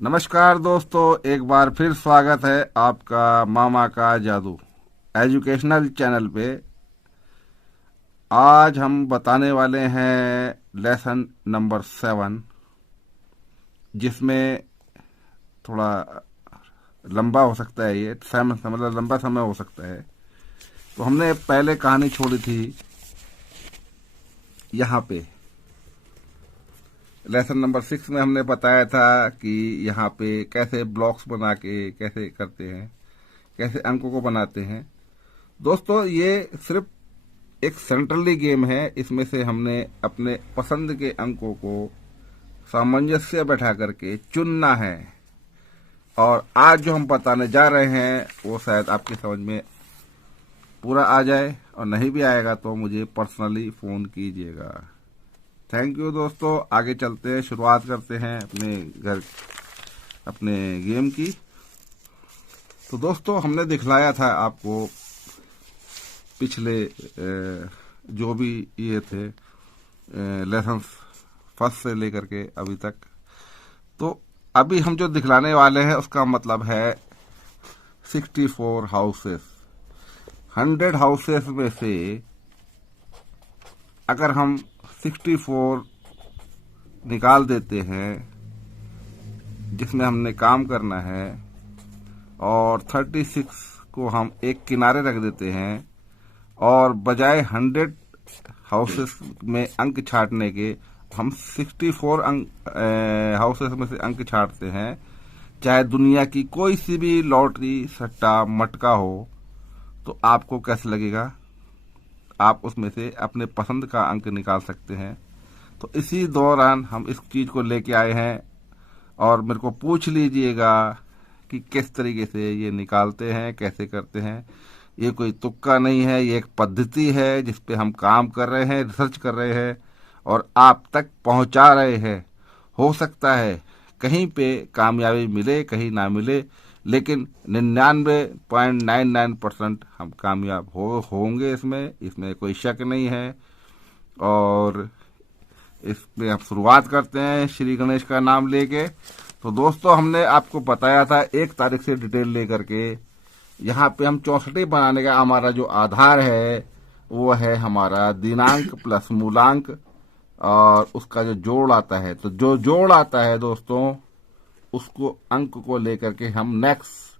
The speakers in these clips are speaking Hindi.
नमस्कार दोस्तों, एक बार फिर स्वागत है आपका मामा का जादू एजुकेशनल चैनल पे। आज हम बताने वाले हैं लेसन नंबर 7, जिसमें थोड़ा लंबा हो सकता है। ये समय मतलब लंबा समय हो सकता है। तो हमने पहले कहानी छोड़ी थी यहाँ पे। लेसन नंबर 6 में हमने बताया था कि यहाँ पे कैसे ब्लॉक्स बना के कैसे करते हैं, कैसे अंकों को बनाते हैं। दोस्तों, ये सिर्फ एक सेंट्रली गेम है। इसमें से हमने अपने पसंद के अंकों को सामंजस्य बैठा करके चुनना है। और आज जो हम बताने जा रहे हैं वो शायद आपकी समझ में पूरा आ जाए, और नहीं भी आएगा तो मुझे पर्सनली फोन कीजिएगा। थैंक यू दोस्तों। आगे चलते हैं, शुरुआत करते हैं अपने गेम की। तो दोस्तों, हमने दिखलाया था आपको पिछले जो भी ये थे लेसन फर्स्ट से लेकर के अभी तक। तो अभी हम जो दिखलाने वाले हैं उसका मतलब है 64 हाउसेस। 100 हाउसेस में से अगर हम 64 निकाल देते हैं जिसमें हमने काम करना है, और 36 को हम एक किनारे रख देते हैं, और बजाय 100 हाउसेस में अंक छाटने के हम 64 हाउसेस में से अंक छाटते हैं, चाहे दुनिया की कोई सी भी लॉटरी सट्टा मटका हो, तो आपको कैसे लगेगा? आप उसमें से अपने पसंद का अंक निकाल सकते हैं। तो इसी दौरान हम इस चीज को लेके आए हैं, और मेरे को पूछ लीजिएगा कि किस तरीके से ये निकालते हैं, कैसे करते हैं। ये कोई तुक्का नहीं है, ये एक पद्धति है जिस पे हम काम कर रहे हैं, रिसर्च कर रहे हैं और आप तक पहुंचा रहे हैं। हो सकता है कहीं पे कामयाबी मिले, कहीं ना मिले, लेकिन 99.99% हम कामयाब होंगे। इसमें कोई शक नहीं है। और इसमें आप शुरुआत करते हैं श्री गणेश का नाम लेके। तो दोस्तों, हमने आपको बताया था 1 तारीख से डिटेल लेकर के यहाँ पे हम 64 बनाने का हमारा जो आधार है वो है हमारा दिनांक प्लस मूलांक, और उसका जो जोड़ आता है, तो जो जोड़ आता है दोस्तों उसको अंक को लेकर के हम नेक्स्ट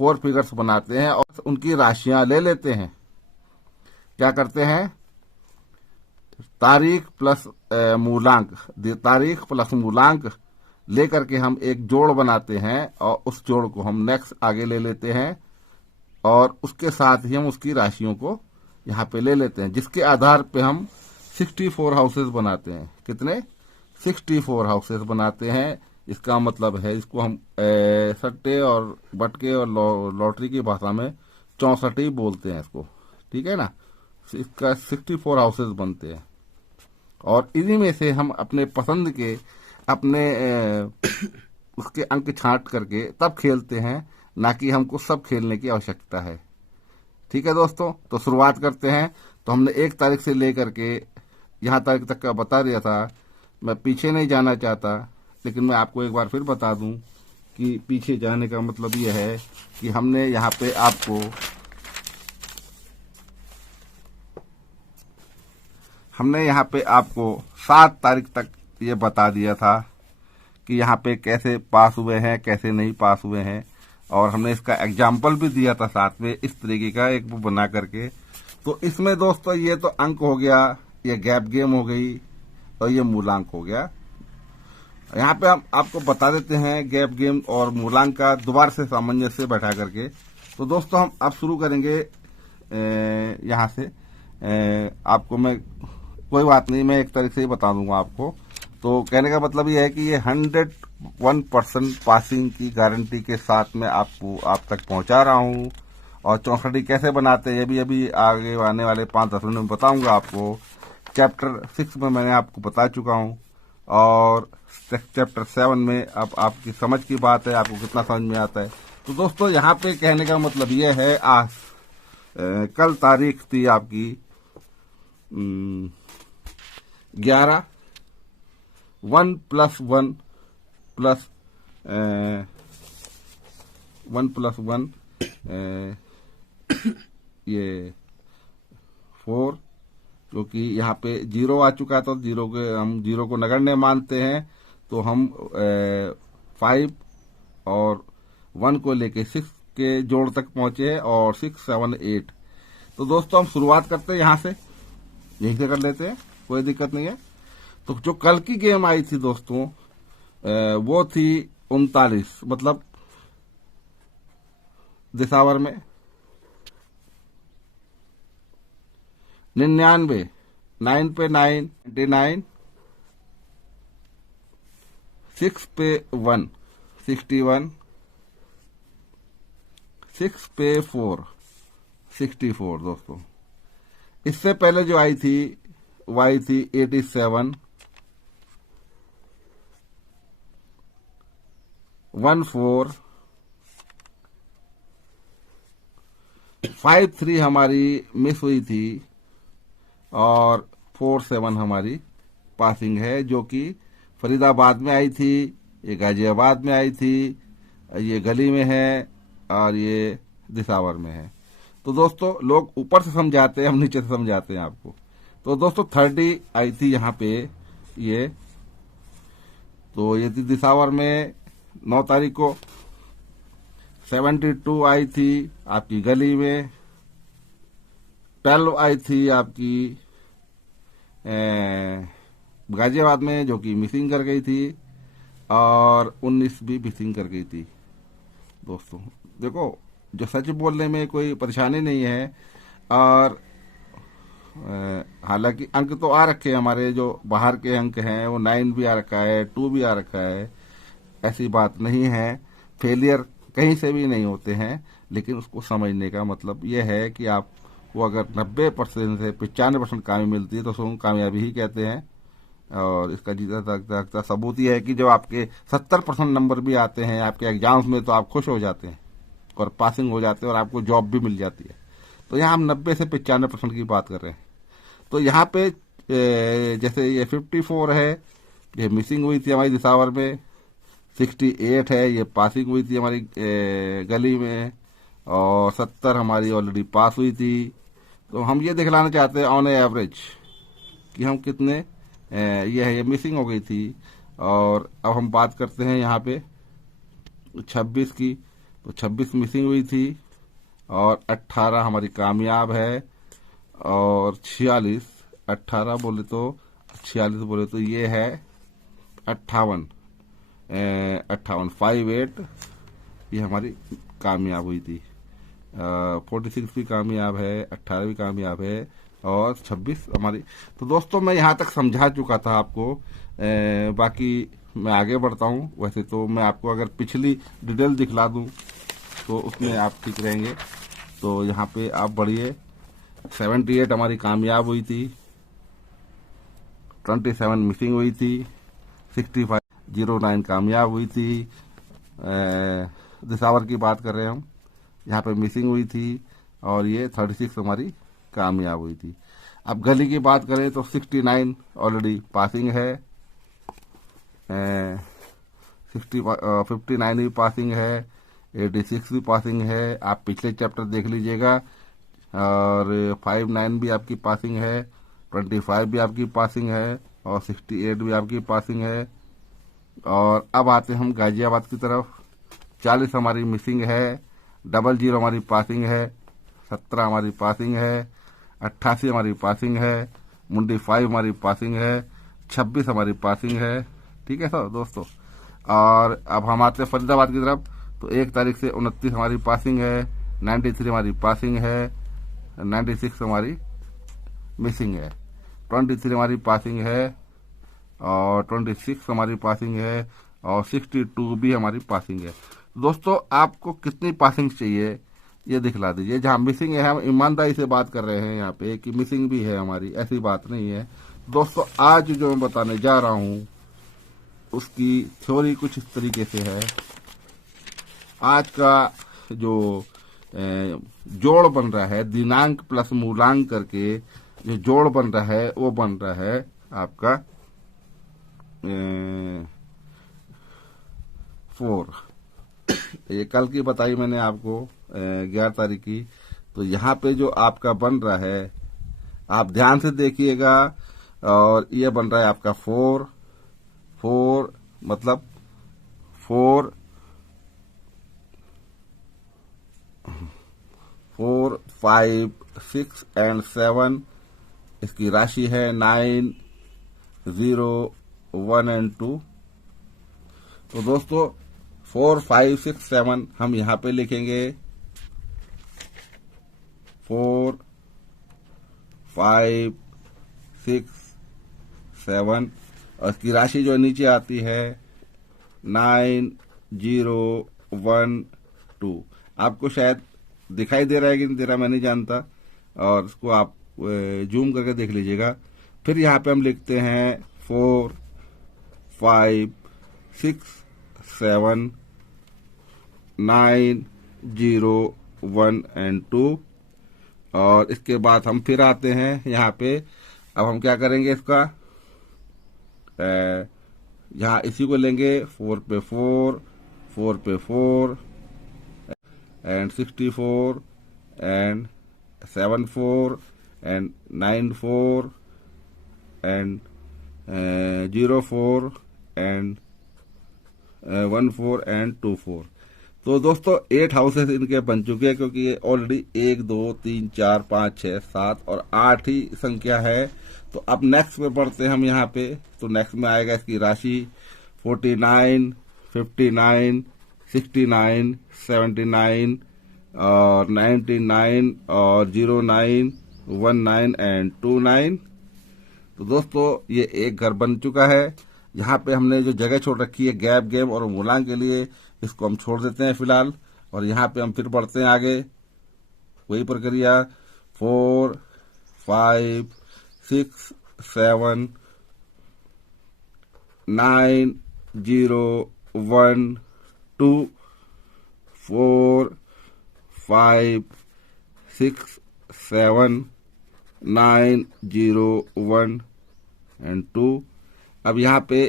4 फिगर्स बनाते हैं और उनकी राशियां ले लेते हैं। क्या करते हैं? तारीख प्लस मूलांक लेकर के हम एक जोड़ बनाते हैं, और उस जोड़ को हम नेक्स्ट आगे ले लेते हैं, और उसके साथ ही हम उसकी राशियों को यहाँ पे ले लेते हैं, जिसके आधार पे हम 64 हाउसेस बनाते हैं। कितने? 64 हाउसेस बनाते हैं। इसका मतलब है, इसको हम सट्टे और बटके और लॉटरी की भाषा में 64 बोलते हैं इसको। ठीक है ना? इसका 64 हाउसेस बनते हैं, और इन्हीं में से हम अपने पसंद के उसके अंक छांट करके तब खेलते हैं, ना कि हमको सब खेलने की आवश्यकता है। ठीक है दोस्तों, तो शुरुआत करते हैं। तो हमने 1 तारीख से लेकर के यहाँ तारीख तक का बता दिया था। मैं पीछे नहीं जाना चाहता, लेकिन मैं आपको एक बार फिर बता दूं कि पीछे जाने का मतलब यह है कि हमने यहाँ पे आपको 7 तारीख तक ये बता दिया था कि यहाँ पे कैसे पास हुए हैं, कैसे नहीं पास हुए हैं, और हमने इसका एग्जाम्पल भी दिया था साथ में, इस तरीके का एक वो बना करके। तो इसमें दोस्तों ये तो अंक हो गया, ये गैप गेम हो गई, और ये मूलांक हो गया। यहाँ पे हम आपको बता देते हैं गैप गेम और मूलांक का दोबारा से सामंजस्य बैठा करके। तो दोस्तों, हम अब शुरू करेंगे यहाँ से। आपको मैं कोई बात नहीं, मैं 1 तारीख से ही बता दूंगा आपको। तो कहने का मतलब ये है कि ये 101% पासिंग की गारंटी के साथ में आपको आप तक पहुंचा रहा हूं। और 64 कैसे बनाते हैं ये भी अभी आगे आने वाले 5-10 मिनट में बताऊंगा आपको। चैप्टर 6 में मैंने आपको बता चुका हूं, और चैप्टर 7 में अब आपकी समझ की बात है, आपको कितना समझ में आता है। तो दोस्तों, यहाँ पे कहने का मतलब ये है, कल तारीख थी आपकी 11, 1 + 1 + 1+1 ये 4, क्योंकि यहाँ पे 0 आ चुका था, हम 0 को नगण्य मानते हैं, तो हम 5 और 1 को लेके 6 के जोड़ तक पहुंचे हैं, और 6, 7, 8। तो दोस्तों हम शुरुआत करते हैं यहाँ से, यहीं से कर लेते हैं, कोई दिक्कत नहीं है। तो जो कल की गेम आई थी दोस्तों, वो थी 39, मतलब दिसावर में 99, 9 पे 9, 99, 6 पे 1, 61, 6 पे 4, 64 दोस्तों। इससे पहले जो आई थी वो आई थी 87, 14, 53 हमारी मिस हुई थी, और 47 हमारी पासिंग है, जो कि फरीदाबाद में आई थी, ये गाजियाबाद में आई थी, ये गली में है, और ये दिसावर में है। तो दोस्तों लोग ऊपर से समझाते हैं, हम नीचे से समझाते हैं आपको। तो दोस्तों 30 आई थी यहाँ पे ये, तो ये थी दिसावर में 9 तारीख को। 72 आई थी आपकी गली में। 12 आई थी आपकी गाजियाबाद में, जो कि मिसिंग कर गई थी, और 19 भी मिसिंग कर गई थी। दोस्तों देखो, जो सच बोलने में कोई परेशानी नहीं है, और हालांकि अंक तो आ रखे हैं हमारे, जो बाहर के अंक हैं वो 9 भी आ रखा है, 2 भी आ रखा है, ऐसी बात नहीं है। फेलियर कहीं से भी नहीं होते हैं, लेकिन उसको समझने का मतलब यह है कि आप वो अगर 90% से 95% कामयाबी मिलती है तो उसको कामयाबी ही कहते हैं। और इसका जीता सबूत यह है कि जब आपके 70% नंबर भी आते हैं आपके एग्जाम्स में, तो आप खुश हो जाते हैं और पासिंग हो जाते हैं, और आपको जॉब भी मिल जाती है। तो यहाँ हम 90 से 95% की बात कर रहे हैं। तो यहाँ पे जैसे ये 54 है, ये मिसिंग हुई थी हमारी दिसावर में। 68 है, ये पासिंग हुई थी हमारी गली में, और 70 हमारी ऑलरेडी पास हुई थी। तो हम ये दिखलाना चाहते हैं ऑन एवरेज कि हम कितने ये मिसिंग हो गई थी। और अब हम बात करते हैं यहाँ पे 26 की, तो 26 मिसिंग हुई थी, और 18 हमारी कामयाब है, और 46, 18 बोले तो 46 बोले तो ये है 58, 58 ये हमारी कामयाब हुई थी। 46 भी कामयाब है, 18 भी कामयाब है, और 26 हमारी। तो दोस्तों मैं यहाँ तक समझा चुका था आपको, बाकी मैं आगे बढ़ता हूँ। वैसे तो मैं आपको अगर पिछली डिटेल दिखला दूँ तो उसमें आप ठीक रहेंगे। तो यहाँ पे आप बढ़िए। 78 हमारी कामयाब हुई थी, 27 मिसिंग हुई थी, 6509 कामयाब हुई थी। दिसावर की बात कर रहे हैं हम, यहाँ पे मिसिंग हुई थी, और ये 36 हमारी कामयाब हुई थी। अब गली की बात करें तो 69 ऑलरेडी पासिंग है, 59 भी पासिंग है, 86 भी पासिंग है। आप पिछले चैप्टर देख लीजिएगा। और 59 भी आपकी पासिंग है, 25 भी आपकी पासिंग है, और 68 भी आपकी पासिंग है। और अब आते हैं हम गाजियाबाद की तरफ। 40 हमारी मिसिंग है, 00 हमारी पासिंग है, 17 हमारी पासिंग है, 88 हमारी पासिंग है, मुंडी 5 हमारी पासिंग है, 26 हमारी पासिंग है। ठीक है सर दोस्तों। और अब हम आते हैं फरीदाबाद की तरफ। तो 1 तारीख से 29 हमारी पासिंग है, 93 हमारी पासिंग है, 96 हमारी मिसिंग है, 23 हमारी पासिंग है, और 26 हमारी पासिंग है, और 62 भी हमारी पासिंग है। दोस्तों आपको कितनी पासिंग चाहिए ये दिखला दीजिए। जहाँ मिसिंग है, हम ईमानदारी से बात कर रहे हैं यहाँ पे कि मिसिंग भी है हमारी, ऐसी बात नहीं है। दोस्तों आज जो मैं बताने जा रहा हूँ उसकी थ्योरी कुछ इस तरीके से है। आज का जो जोड़ बन रहा है, दिनांक प्लस मूलांक करके जो जोड़ बन रहा है, वो बन रहा है आपका 4। ये कल की बताई मैंने आपको 11 तारीख की। तो यहाँ पे जो आपका बन रहा है आप ध्यान से देखिएगा, और ये बन रहा है आपका 4 4 मतलब 4 4 5 6 एंड 7। इसकी राशि है 9 0 1 एंड 2। तो दोस्तों 4 5 6 7 हम यहाँ पे लिखेंगे 4 5 6 7, और इसकी राशि जो नीचे आती है 9 0 1 2। आपको शायद दिखाई दे रहा है कि नहीं दे रहा मैं नहीं जानता, और इसको आप जूम करके देख लीजिएगा। फिर यहाँ पे हम लिखते हैं 4 5 6 7 9 0 1 एंड 2। और इसके बाद हम फिर आते हैं यहाँ पे। अब हम क्या करेंगे, इसका यहाँ इसी को लेंगे 4 पे 4 4 पे 4 and 64 and 7 4 and 9 4 and 0 4 and 1 4 and 2 4। तो दोस्तों 8 हाउसेस इनके बन चुके हैं, क्योंकि ये ऑलरेडी 1 2 3 4 5 6 7 और 8 ही संख्या है। तो अब नेक्स्ट में पढ़ते हैं हम यहाँ पे। तो नेक्स्ट में आएगा इसकी राशि 49 59 69 79 और 99 और 09 19 एंड 29। तो दोस्तों ये एक घर बन चुका है। यहाँ पे हमने जो जगह छोड़ रखी है गैप गेम और मूलांक के लिए, इसको हम छोड़ देते हैं फिलहाल। और यहाँ पे हम फिर बढ़ते हैं आगे, वही प्रक्रिया 4 5 6 7 9 0 1 2 4 5 6 7 9 0 1 एंड 2। अब यहाँ पे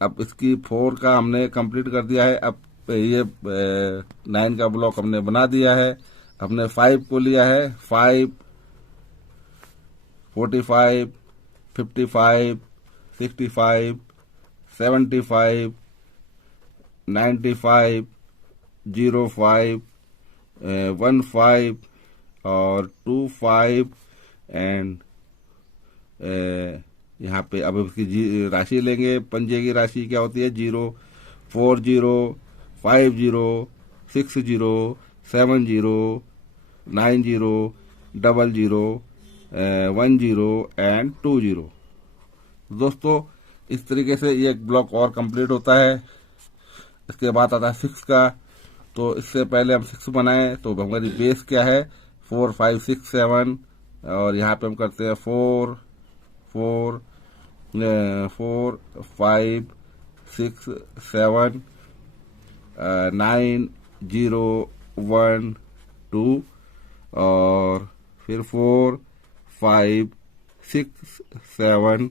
अब इसकी 4 का हमने कंप्लीट कर दिया है। अब ये 9 का ब्लॉक हमने बना दिया है। हमने 5 को लिया है, 5 45 55 65 75 95 05 15 और 25 एंड यहाँ पे अब इसकी राशि लेंगे। पंजे की राशि क्या होती है 0 4 0 5 0 6 0 7 0 9 0 0 0 1 0 एंड 2 0। दोस्तों इस तरीके से ये एक ब्लॉक और कंप्लीट होता है। इसके बाद आता है 6 का। तो इससे पहले हम 6 बनाएं तो हमारी बेस क्या है 4 5 6 7, और यहाँ पे हम करते हैं 4 4 4 5 6 7 9 0 1 2 और फिर 4 5 6 7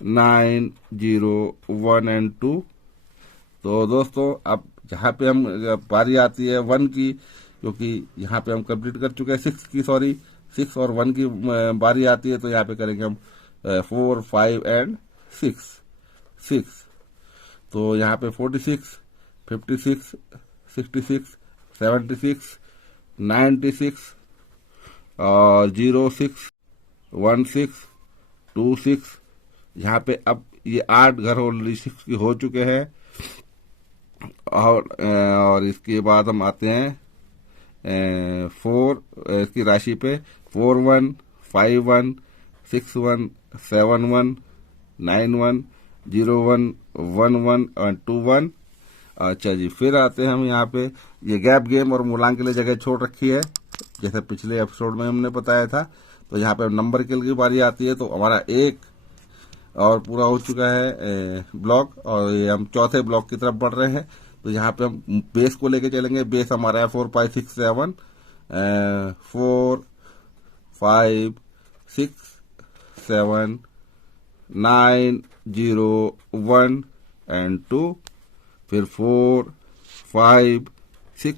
9 0 1 एंड 2। तो दोस्तों अब जहाँ पे हम बारी आती है 1 की, क्योंकि यहाँ पे हम कंप्लीट कर चुके हैं 6 की, सॉरी 6 और 1 की बारी आती है। तो यहाँ पे करेंगे हम 4 5 एंड 6। तो यहाँ पे 46 56 66 76 96 और 06 16 26। यहाँ पे अब ये 8 घर ऑलरेडी 6 की हो चुके हैं। और इसके बाद हम आते हैं 4 इसकी राशि पे 4 1 5 1 6 1 7 1 9 1 0 1 1 1 और 2 1। अच्छा जी, फिर आते हैं हम यहाँ पे। ये गैप गेम और मूलांक के लिए जगह छोड़ रखी है, जैसे पिछले एपिसोड में हमने बताया था। तो यहाँ पे नंबर की बारी आती है। तो हमारा एक और पूरा हो चुका है ब्लॉक, और ये हम चौथे ब्लॉक की तरफ बढ़ रहे हैं। तो यहाँ पे हम बेस को लेके चलेंगे। बेस हमारा है 4 5 6 7 4 5 6 7 9 0 1 एंड 2। फिर 4 5 6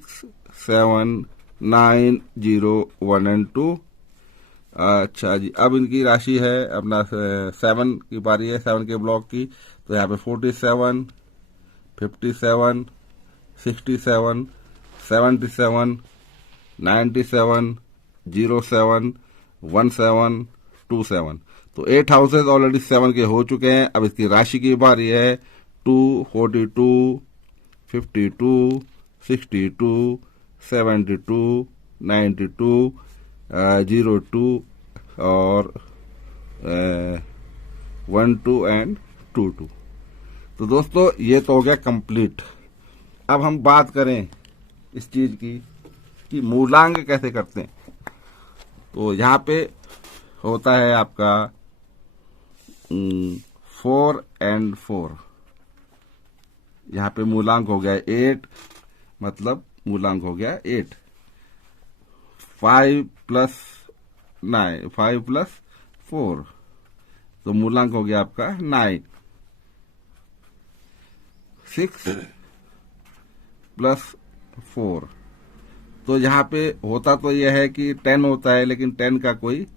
7 9 0 1 एंड 2। अच्छा जी, अब इनकी राशि है अपना 7 की बारी है, 7 के ब्लॉक की। तो यहाँ पे 47 57 67 77 97 07 17 27। तो 8 हाउसेज ऑलरेडी 7 के हो चुके हैं। अब इसकी राशि की बारी है 2 42 52 62 72 92 02 और 12 एंड 22। तो दोस्तों ये तो हो गया कंप्लीट। अब हम बात करें इस चीज की कि मूलांक कैसे करते हैं। तो यहाँ पे होता है आपका 4 एंड 4। यहाँ पे मूलांक हो गया 8, मतलब मूलांक हो गया 8। 5 प्लस 9, 5 प्लस 4, तो मूलांक हो गया आपका 9। 6 प्लस 4, तो यहाँ पे होता तो यह है कि 10 होता है, लेकिन 10 का कोई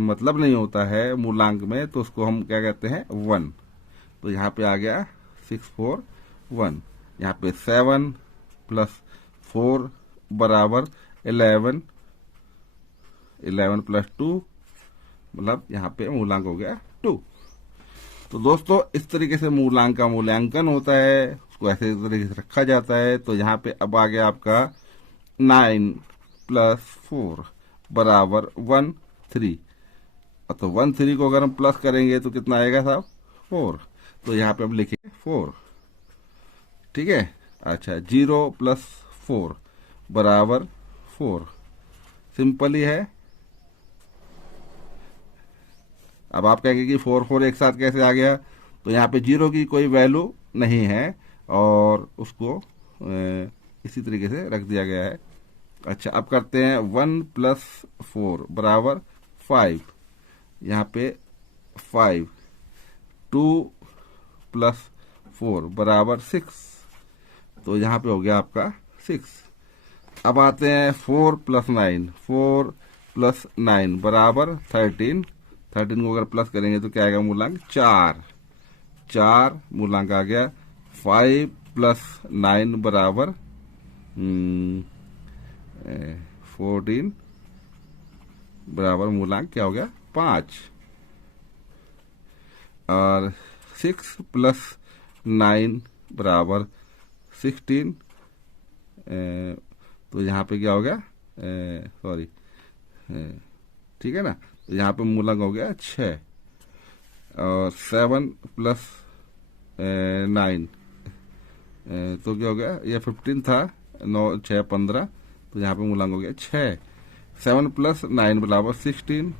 मतलब नहीं होता है मूलांक में, तो उसको हम क्या कहते हैं 1। तो यहाँ पे आ गया 6 4 1। यहाँ पे 7 प्लस 4 बराबर 11, 11 प्लस 2, मतलब यहाँ पे मूलांक हो गया 2। तो दोस्तों इस तरीके से मूलांक का मूल्यांकन होता है, उसको ऐसे इस तरीके से रखा जाता है। तो यहाँ पे अब आ गया आपका 9 प्लस 4 बराबर 1 3। तो 1 3 को अगर हम प्लस करेंगे तो कितना आएगा साहब 4। तो यहाँ पे हम लिखेंगे 4, ठीक है। अच्छा, 0 प्लस 4 बराबर 4, सिंपल ही है। अब आप कहेंगे कि 4 4 एक साथ कैसे आ गया। तो यहाँ पे 0 की कोई वैल्यू नहीं है और उसको इसी तरीके से रख दिया गया है। अच्छा, अब करते हैं 1 प्लस 4 बराबर 5। यहाँ पे 5। 2 प्लस 4 बराबर 6, तो यहाँ पे हो गया आपका 6। अब आते हैं 4 प्लस 9, 4 प्लस 9 बराबर 13। 13 को अगर प्लस करेंगे तो क्या आएगा मूलांक 4, 4 मूलांक आ गया। 5 प्लस 9 बराबर 14 बराबर मूलांक क्या हो गया 5। और 6 प्लस 9 बराबर 16, तो यहाँ पे क्या हो गया सॉरी, ठीक है ना। तो यहाँ पे मूलांक हो गया 6। और 7 प्लस 9, तो क्या हो गया, ये 15 था, 9 6 15, तो यहाँ पे मूलांक हो गया 6। 7 प्लस 9 बराबर 16,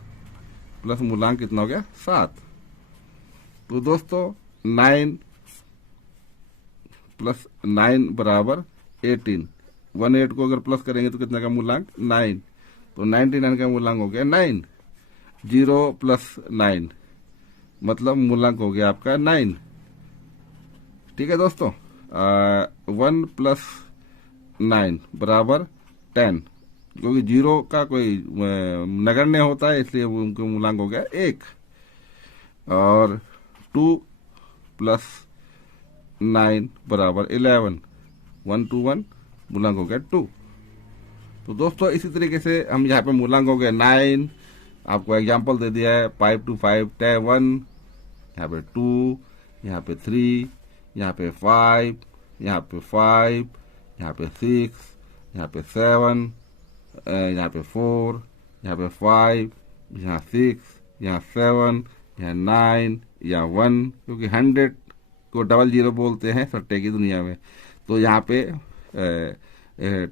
प्लस मूलांक कितना हो गया 7। तो दोस्तों 9 प्लस 9 बराबर 18। 18 को अगर प्लस करेंगे तो कितना का मूलांक 9, तो 99 का मूलांक हो गया 9। 0 प्लस 9 मतलब मूलांक हो गया आपका 9, ठीक है दोस्तों। 1 प्लस 9 बराबर 10, क्योंकि 0 का कोई नगण्य होता है इसलिए उनका मूलांक हो गया 1। और 2 प्लस 9 बराबर 11, 1 2 1 मूलांक हो गया 2। तो दोस्तों इसी तरीके से हम यहाँ पे मूलांक हो गया 9, आपको एग्जांपल दे दिया है 5 2 5 10 1, यहाँ पे 2, यहाँ पे 3, यहाँ पे 5, यहाँ पे 5, यहाँ पे 6, यहाँ पे 7, यहाँ पे 4, यहाँ पे 5, यहाँ 6, यहाँ 7, यहाँ 9, यहाँ 1, क्योंकि 100 को डबल 0 बोलते हैं सट्टे की दुनिया में। तो यहाँ पे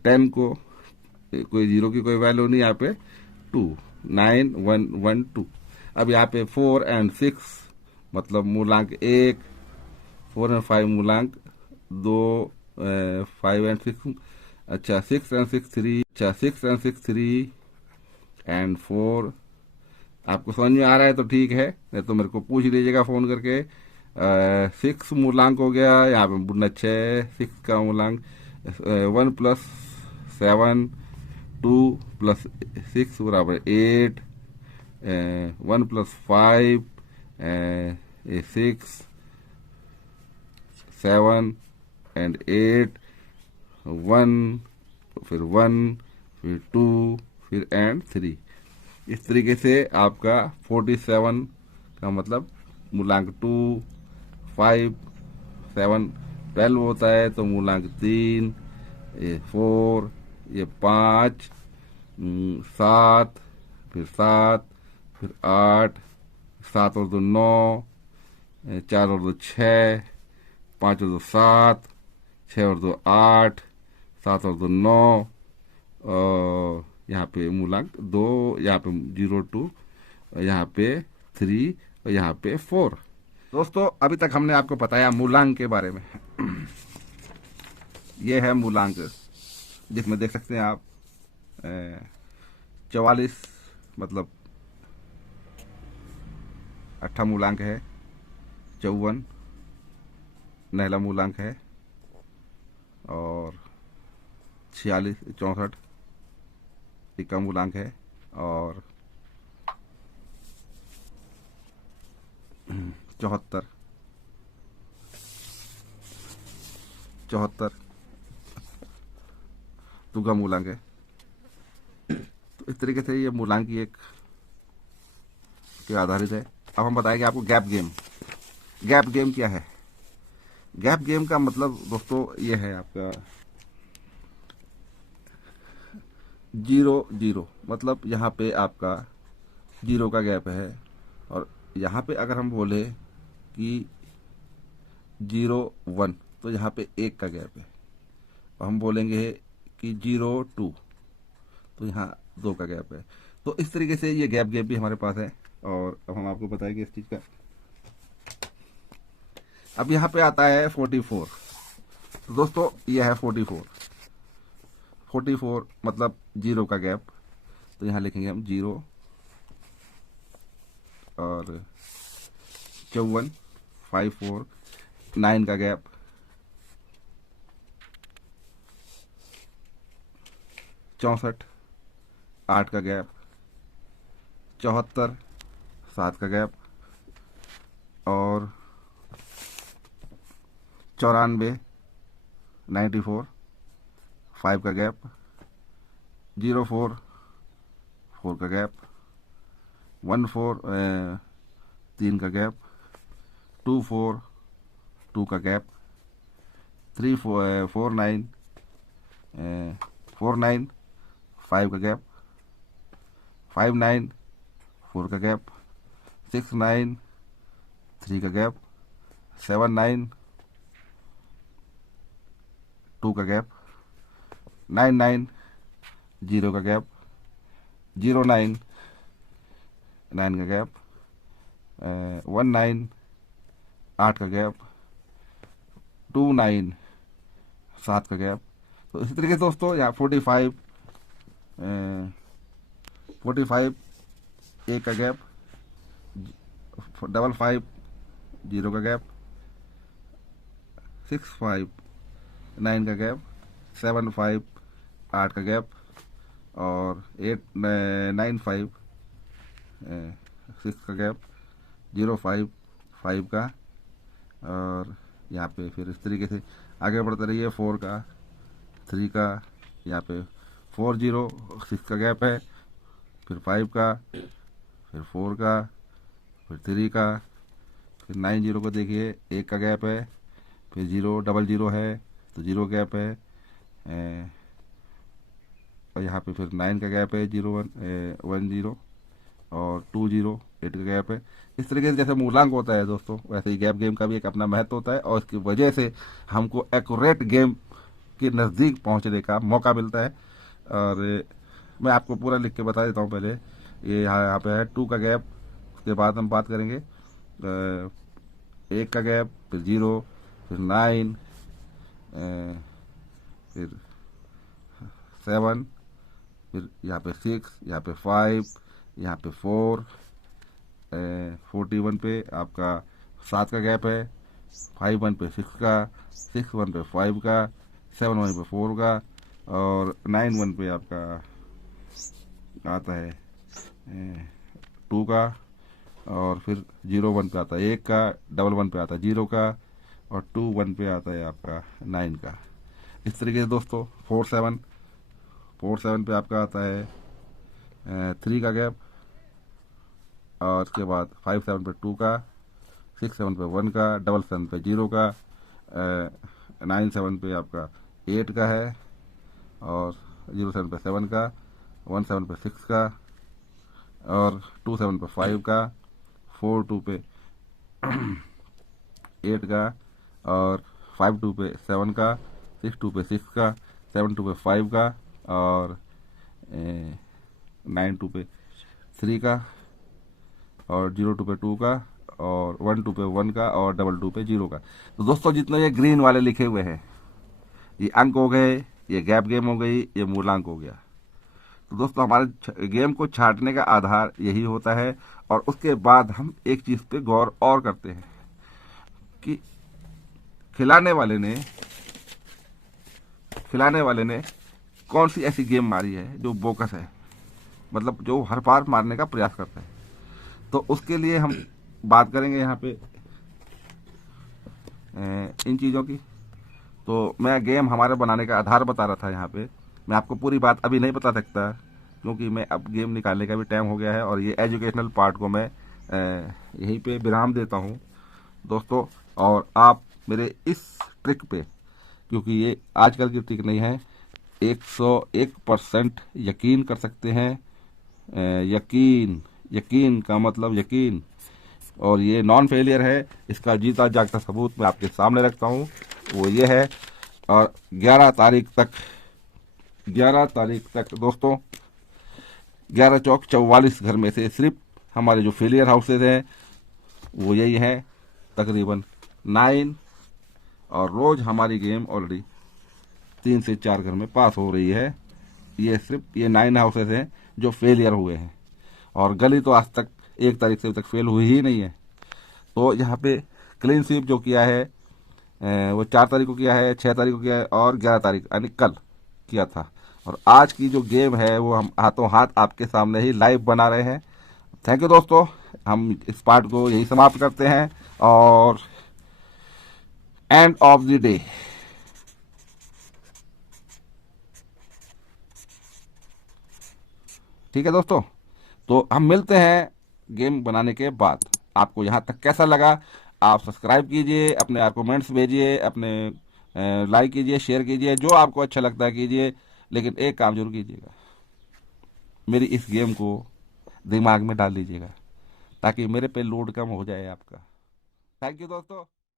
10 को कोई 0 की कोई वैल्यू नहीं, यहाँ पे 2 9 1 1 2। अब यहाँ पे 4 एंड 6 मतलब मूलांक 1, 4 एंड 5 मूलांक 2, 5 एंड 6, अच्छा 6 एंड 6 3, अच्छा 6 एंड 6 3 एंड 4। आपको समझ में आ रहा है तो ठीक है, नहीं तो मेरे को पूछ लीजिएगा फ़ोन करके। 6 मूलांक हो गया, यहाँ पे बुढ़ना 6, 6 का मूलांक 1+7, 2+6 बराबर 8, 1+5 6, 7 एंड 8, 1, फिर 1, फिर 2, फिर एंड 3। इस तरीके से आपका 47 का मतलब मूलांक 2, 5, 7, 12 होता है, तो मूलांक 3, ये 4, ये 5, 7, फिर 7, फिर 8, 7 और 2 9, 4 और 2 6, 5 और 2 7, 6 और 2 8, 7 और 2 9, और यहाँ पे मूलांक 2, यहाँ पे 0 2, यहाँ पे 3 और यहाँ पे 4। दोस्तों अभी तक हमने आपको बताया मूलांक के बारे में। ये है मूलांक, जिसमें देख सकते हैं आप 44 मतलब अट्ठा मूलांक है, 54 नहला मूलांक है, और 46 64 इक्का मूलांक है, और 74 तुगा मूलांक है। तो इस तरीके से ये मूलांक की एक के आधारित है। अब हम बताएंगे आपको गैप गेम। गैप गेम क्या है? गैप गेम का मतलब दोस्तों ये है आपका 0 0, मतलब यहाँ पे आपका 0 का गैप है, और यहाँ पे अगर हम बोले कि 0 1, तो यहाँ पे 1 का गैप है, और हम बोलेंगे कि 0 2, तो यहाँ 2 का गैप है। तो इस तरीके से ये गैप भी हमारे पास है। और अब हम आपको बताएंगे इस चीज का। अब यहाँ पे आता है 44। तो दोस्तों ये है 44 मतलब 0 का गैप, तो यहाँ लिखेंगे हम 0, और 54 54 9 का गैप, 64 8 का गैप, 74 7 का गैप, और 94 94 5 का गैप, 04 4 का गैप, 14 3 का गैप, 24 2 का गैप, 49 49 5 का गैप, 59 4 का गैप, 69 3 का गैप, 79 2 का गैप, 99 0 का गैप, 09 9 का गैप, 19 8 का गैप, 29 7 का गैप। तो इसी तरीके से दोस्तों यहाँ 45 1 का गैप, 55 0 का गैप, 65 9 का गैप, 75 8 का गैप, और 95 6 का गैप, 05 5 का, और यहाँ पे फिर इस तरीके से आगे बढ़ते रहिए। 4 का, 3 का, यहाँ पे 40 6 का गैप है, फिर 5 का, फिर 4 का, फिर 3 का, फिर 90 को देखिए 1 का गैप है, फिर 0 है तो 0 गैप है, और यहाँ पे फिर 9 का गैप है, 1 0, और 2 8 का गैप है। इस तरीके से जैसे मूलांक होता है दोस्तों, वैसे ही गैप गेम का भी एक अपना महत्व होता है, और इसकी वजह से हमको एक्यूरेट गेम के नज़दीक पहुंचने का मौका मिलता है। और मैं आपको पूरा लिख के बता देता हूँ। पहले ये यहाँ पे है 2 का गैप, उसके बाद हम बात करेंगे 1 का गैप, फिर 0, फिर 9, फिर 7, फिर यहाँ पे 6, यहाँ पे 5, यहाँ पे 4, 41 पे आपका 7 का गैप है, 5 1 पे 6 का, 6 1 पे 5 का, 7 1 पे 4 का, और 9 1 पे आपका आता है 2 का, और फिर 0 1 पे आता है 1 का, 1 1 पे आता है 0 का, और 2 1 पे आता है आपका 9 का। इस तरीके से दोस्तों 4 7 पे आपका आता है 3 का गैप, और उसके बाद 5 7 पे 2 का, 6 7 पे 1 का, 7 7 पे 0 का, 9 7 पे आपका 8 का है, और 0 7 पे 7 का, 1 7 पे 6 का, और 2 7 पे 5 का, 4 2 पे 8 का, और 5 2 पे 7 का, 6 2 पे 6 का, 7 2 पे 5 का, और 9 2 पे 3 का, और 0 2 पे 2 का, और 1 2 पे 1 का, और 2 2 पे 0 का। तो दोस्तों जितने ये ग्रीन वाले लिखे हुए हैं, ये अंक हो गए, ये गैप गेम हो गई, ये मूलांक हो गया। तो दोस्तों हमारे गेम को छांटने का आधार यही होता है। और उसके बाद हम एक चीज पे गौर और करते हैं कि खिलाने वाले ने कौन सी ऐसी गेम मारी है जो बोकस है, मतलब जो हर पार मारने का प्रयास करता है। तो उसके लिए हम बात करेंगे यहाँ पे इन चीज़ों की। तो मैं गेम हमारे बनाने का आधार बता रहा था यहाँ पे। मैं आपको पूरी बात अभी नहीं बता सकता क्योंकि मैं अब गेम निकालने का भी टाइम हो गया है, और ये एजुकेशनल पार्ट को मैं यहीं पे विराम देता हूँ दोस्तों। और आप मेरे इस ट्रिक पे, क्योंकि ये आजकल की ट्रिक नहीं है, 101% यकीन कर सकते हैं। यकीन का मतलब यकीन, और ये नॉन फेलियर है। इसका जीता जागता सबूत मैं आपके सामने रखता हूँ, वो ये है। और 11 तारीख तक दोस्तों 11 चौक 44 घर में से सिर्फ हमारे जो फेलियर हाउसेज हैं वो यही है, तकरीबन 9। और रोज हमारी गेम ऑलरेडी 3 से 4 घर में पास हो रही है। ये सिर्फ ये 9 हाउसेज हैं जो फेलियर हुए हैं, और गली तो आज तक 1 तारीख से अभी तक फेल हुई ही नहीं है। तो यहाँ पे क्लीन स्वीप जो किया है वो 4 तारीख को किया है, 6 तारीख को किया है, और 11 तारीख यानी कल किया था। और आज की जो गेम है वो हम हाथों हाथ आपके सामने ही लाइव बना रहे हैं। थैंक यू दोस्तों, हम इस पार्ट को यही समाप्त करते हैं, और एंड ऑफ द डे। ठीक है दोस्तों, तो हम मिलते हैं गेम बनाने के बाद। आपको यहाँ तक कैसा लगा, आप सब्सक्राइब कीजिए, अपने आर्गुमेंट्स भेजिए, अपने लाइक कीजिए, शेयर कीजिए, जो आपको अच्छा लगता है कीजिए। लेकिन एक काम जरूर कीजिएगा, मेरी इस गेम को दिमाग में डाल लीजिएगा ताकि मेरे पे लोड कम हो जाए आपका। थैंक यू दोस्तों।